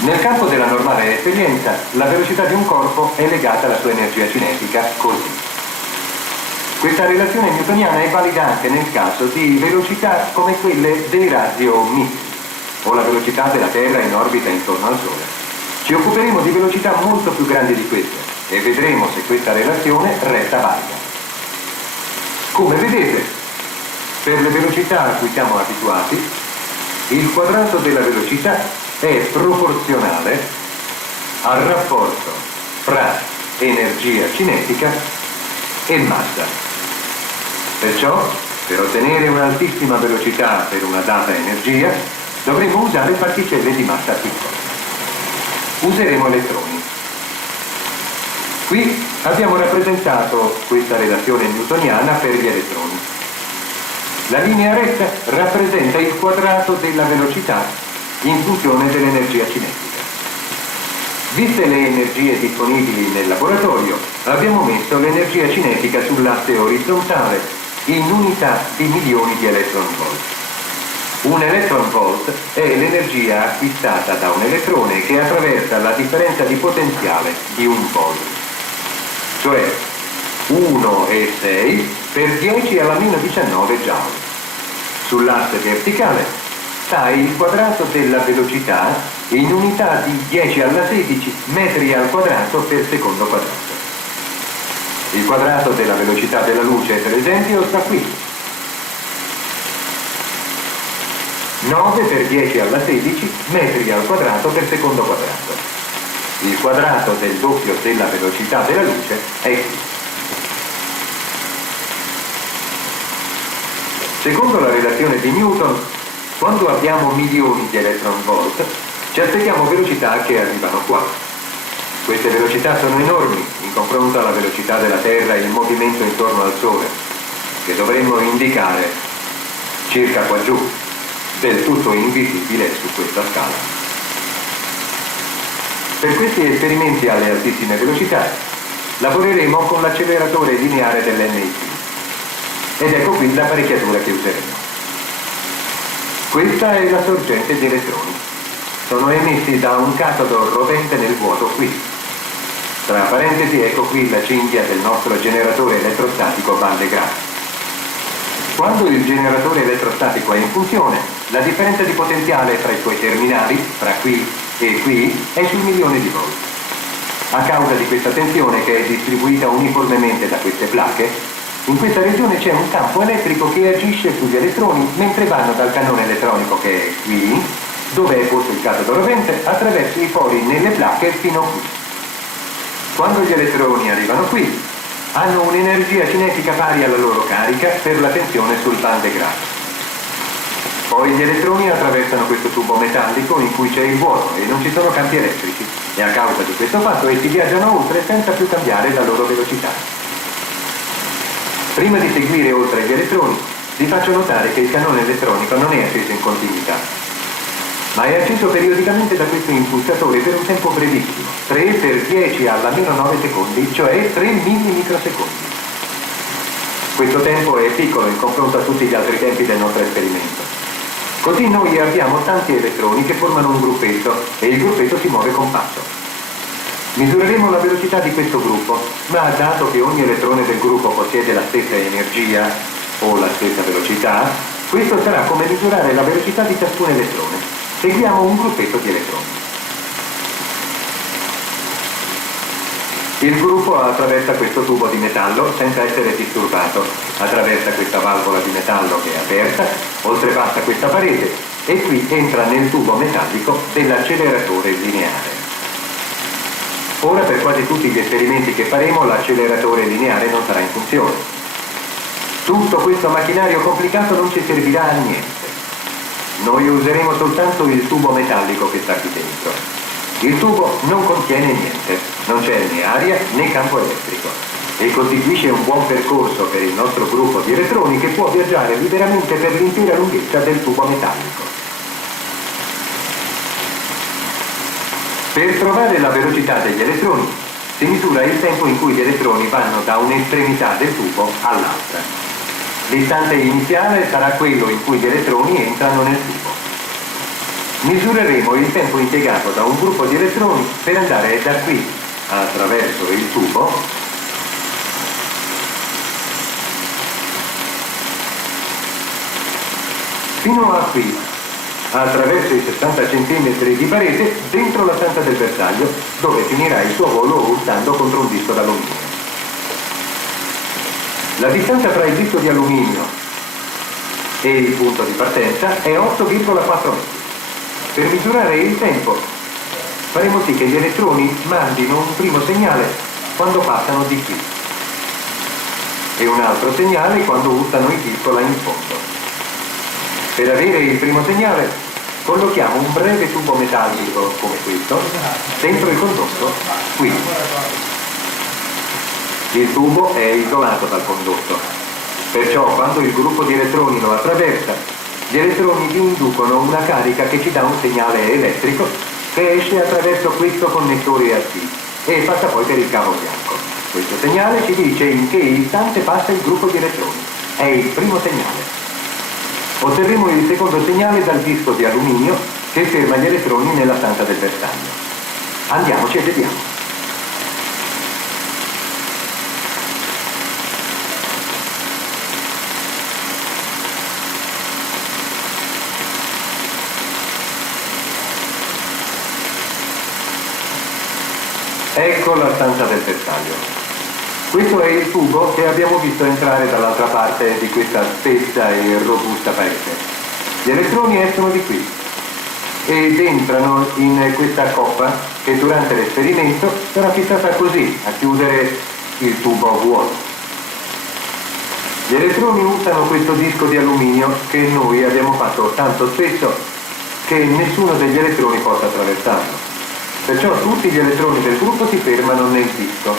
Nel campo della normale esperienza, la velocità di un corpo è legata alla sua energia cinetica, così. Questa relazione newtoniana è valida anche nel caso di velocità come quelle dei razzi o missili, o la velocità della Terra in orbita intorno al Sole. Ci occuperemo di velocità molto più grandi di queste e vedremo se questa relazione resta valida. Come vedete, per le velocità a cui siamo abituati, il quadrato della velocità è proporzionale al rapporto fra energia cinetica e massa. Perciò, per ottenere un'altissima velocità per una data energia, dovremo usare particelle di massa piccola. Useremo elettroni. Qui abbiamo rappresentato questa relazione newtoniana per gli elettroni. La linea retta rappresenta il quadrato della velocità in funzione dell'energia cinetica. Viste le energie disponibili nel laboratorio, abbiamo messo l'energia cinetica sull'asse orizzontale in unità di milioni di electron volt. Un electron volt è l'energia acquistata da un elettrone che attraversa la differenza di potenziale di un volt, cioè 1,6 per 10 alla meno 19 joule. Sull'asse verticale sta il quadrato della velocità in unità di 10 alla 16 metri al quadrato per secondo quadrato. Il quadrato della velocità della luce, per esempio, sta qui. 9 per 10 alla 16 metri al quadrato per secondo quadrato. Il quadrato del doppio della velocità della luce è qui. Secondo la relazione di Newton, quando abbiamo milioni di electron volt, ci aspettiamo velocità che arrivano qua. Queste velocità sono enormi in confronto alla velocità della Terra in movimento intorno al Sole, che dovremmo indicare circa qua giù, del tutto invisibile su questa scala. Per questi esperimenti alle altissime velocità lavoreremo con l'acceleratore lineare dell'NIT ed ecco qui l'apparecchiatura che useremo. Questa è la sorgente di elettroni. Sono emessi da un catodo rovente nel vuoto qui. Tra parentesi, ecco qui la cinghia del nostro generatore elettrostatico Van de Graaff. Quando il generatore elettrostatico è in funzione, la differenza di potenziale tra i suoi terminali, fra qui e qui, è sul milione di volt. A causa di questa tensione che è distribuita uniformemente da queste placche, in questa regione c'è un campo elettrico che agisce sugli elettroni mentre vanno dal cannone elettronico che è qui, dove è posto il catodo rovente, attraverso i fori nelle placche fino qui. Quando gli elettroni arrivano qui, hanno un'energia cinetica pari alla loro carica per la tensione sul Van de Graaff. Poi gli elettroni attraversano questo tubo metallico in cui c'è il vuoto e non ci sono campi elettrici, e a causa di questo fatto essi viaggiano oltre senza più cambiare la loro velocità. Prima di seguire oltre gli elettroni, vi faccio notare che il cannone elettronico non è acceso in continuità, ma è acceso periodicamente da questo impulsatore per un tempo brevissimo, 3 per 10 alla meno 9 secondi, cioè 3 millimicrosecondi. Questo tempo è piccolo in confronto a tutti gli altri tempi del nostro esperimento. Così noi abbiamo tanti elettroni che formano un gruppetto e il gruppetto si muove compatto. Misureremo la velocità di questo gruppo, ma dato che ogni elettrone del gruppo possiede la stessa energia o la stessa velocità, questo sarà come misurare la velocità di ciascun elettrone. Seguiamo un gruppetto di elettroni. Il gruppo attraversa questo tubo di metallo senza essere disturbato, attraversa questa valvola di metallo che è aperta, oltrepassa questa parete e qui entra nel tubo metallico dell'acceleratore lineare. Ora per quasi tutti gli esperimenti che faremo l'acceleratore lineare non sarà in funzione. Tutto questo macchinario complicato non ci servirà a niente. Noi useremo soltanto il tubo metallico che sta qui dentro. Il tubo non contiene niente, non c'è né aria né campo elettrico e costituisce un buon percorso per il nostro gruppo di elettroni che può viaggiare liberamente per l'intera lunghezza del tubo metallico. Per trovare la velocità degli elettroni si misura il tempo in cui gli elettroni vanno da un'estremità del tubo all'altra. L'istante iniziale sarà quello in cui gli elettroni entrano nel tubo. Misureremo il tempo impiegato da un gruppo di elettroni per andare da qui, attraverso il tubo, fino a qui, attraverso i 60 cm di parete, dentro la stanza del bersaglio, dove finirà il suo volo urtando contro un disco d'alluminio. La distanza tra il disco di alluminio e il punto di partenza è 8,4 metri. Per misurare il tempo faremo sì che gli elettroni mandino un primo segnale quando passano di qui e un altro segnale quando urtano il disco là in fondo. Per avere il primo segnale collochiamo un breve tubo metallico come questo dentro il condotto qui. Il tubo è isolato dal condotto, perciò quando il gruppo di elettroni lo attraversa, gli elettroni vi inducono una carica che ci dà un segnale elettrico che esce attraverso questo connettore AC e passa poi per il cavo bianco. Questo segnale ci dice in che istante passa il gruppo di elettroni. È il primo segnale. Otterremo il secondo segnale dal disco di alluminio che ferma gli elettroni nella stanza del bersaglio. Andiamoci e vediamo. Ecco la stanza del bersaglio. Questo è il tubo che abbiamo visto entrare dall'altra parte di questa spessa e robusta parete. Gli elettroni escono di qui ed entrano in questa coppa che durante l'esperimento sarà fissata così, a chiudere il tubo vuoto. Gli elettroni usano questo disco di alluminio che noi abbiamo fatto tanto spesso che nessuno degli elettroni possa attraversarlo. Perciò tutti gli elettroni del gruppo si fermano nel disco.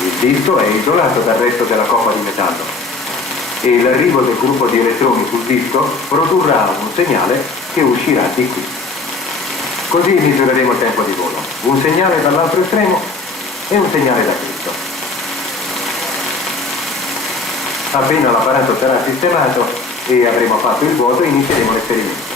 Il disco è isolato dal resto della coppa di metallo e l'arrivo del gruppo di elettroni sul disco produrrà un segnale che uscirà di qui. Così misureremo il tempo di volo. Un segnale dall'altro estremo e un segnale da questo. Appena l'apparato sarà sistemato e avremo fatto il vuoto, inizieremo l'esperimento.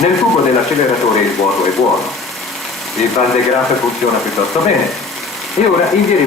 Nel tubo dell'acceleratore il vuoto è buono. Il Van de Graaff funziona piuttosto bene. E ora invieremo